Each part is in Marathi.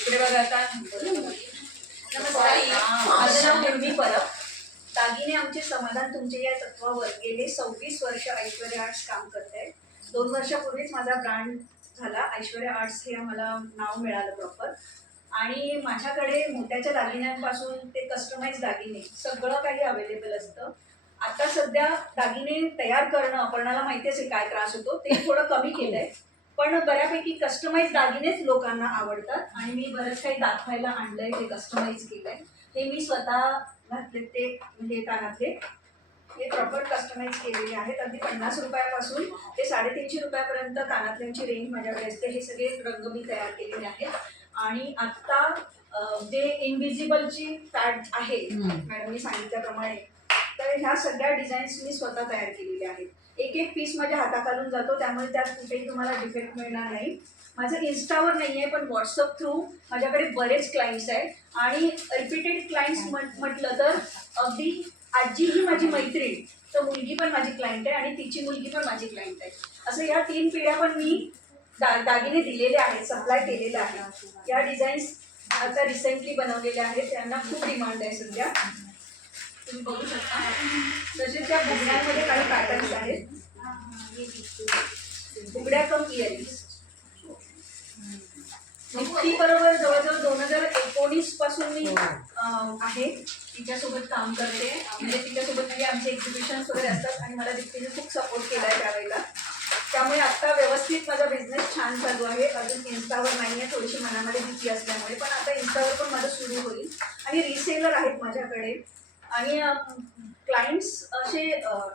इकडे बघा आता. नमस्कार, माझं नाव निर्मी परब. दागिने आमचे समाधान तुमचे या तत्वावर गेले 26 वर्ष ऐश्वर्या आर्ट्स काम करते. 2 वर्षापूर्वीच माझा ब्रँड झाला ऐश्वर्या आर्ट्स, हे मला नाव मिळालं प्रॉपर. आणि माझ्याकडे मोत्याच्या दागिन्यांपासून ते कस्टमाइज दागिने सगळं काही अवेलेबल असतं. आता सध्या दागिने तयार करणं, अपर्णाला माहिती असेल काय त्रास होतो, ते थोडं कमी केलं आहे. पण बऱ्यापैकी कस्टमाइज दागिनेच लोकांना आवडतात आणि मी बरंच काही दाखवायला आणलंय, ते कस्टमाइज केलंय. हे मी स्वतः घातले, ते म्हणजे कानातले हे प्रॉपर कस्टमाइज केलेले आहेत. अगदी 50 रुपयापासून ते 350 रुपयापर्यंत कानातल्यांची रेंज माझ्याकडे असते. हे सगळे रंग मी तयार केलेले आहेत. आणि आत्ता जे इनविजिबलची पॅड आहे मॅडमनी सांगितल्याप्रमाणे, तर ह्या सगळ्या डिझाईन्स मी स्वतः तयार केलेल्या आहेत. एक एक पीस माझ्या हाताखालून जातो, त्यामुळे त्यात कुठेही तुम्हाला डिफेक्ट मिळणार नाही. माझं इन्स्टावर नाही आहे, पण व्हॉट्सअप थ्रू माझ्याकडे बरेच क्लायंट्स आहेत. आणि रिपीटेड क्लायंट्स म्हटलं तर अगदी आजी ही माझी मैत्रीण, तर मुलगी पण माझी क्लायंट आहे आणि तिची मुलगी पण माझी क्लायंट आहे. असं या 3 पिढ्या पण मी दागिने दिलेले आहेत, सप्लाय केलेले आहेत. या डिझाईन्स आता रिसेंटली बनवलेल्या आहेत, त्यांना खूप डिमांड आहे सध्या, तुम्ही बघू शकता. तसेच त्या बुगड्यांमध्ये काही पॅटर्न्स आहेत. बुगड्या कम इयरिंग्स ती बरोबर जवळजवळ 2019 पासून मी आहे तिच्यासोबत काम करते. म्हणजे तिच्यासोबत म्हणजे आमचे एक्झिबिशन्स वगैरे असतात आणि मला तिने खूप सपोर्ट केला आहे त्यावेळेला. त्यामुळे आत्ता व्यवस्थित माझा बिझनेस छान चालू आहे. अजून इन्स्टावर नाही आहे, थोडीशी मनामध्ये भीती असल्यामुळे, पण आता इन्स्टावर पण माझं सुरू होईल. आणि रिसेलर आहेत माझ्याकडे. आणि क्लायंट्स असे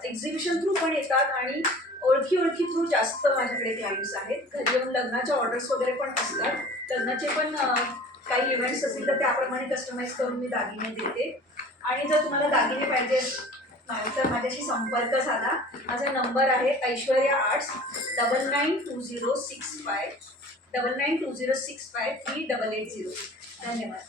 एक्झिबिशन थ्रू पण येतात आणि ओळखी थ्रू जास्त माझ्याकडे क्लायंट्स आहेत. घरी येऊन लग्नाच्या ऑर्डर्स वगैरे पण असतात. लग्नाचे पण काही इव्हेंट्स असतील तर त्याप्रमाणे कस्टमाइज करून मी दागिने देते. आणि जर तुम्हाला दागिने पाहिजे तर माझ्याशी संपर्क साधा. माझा नंबर आहे ऐश्वर्या आर्ट्स 992065 38880. धन्यवाद.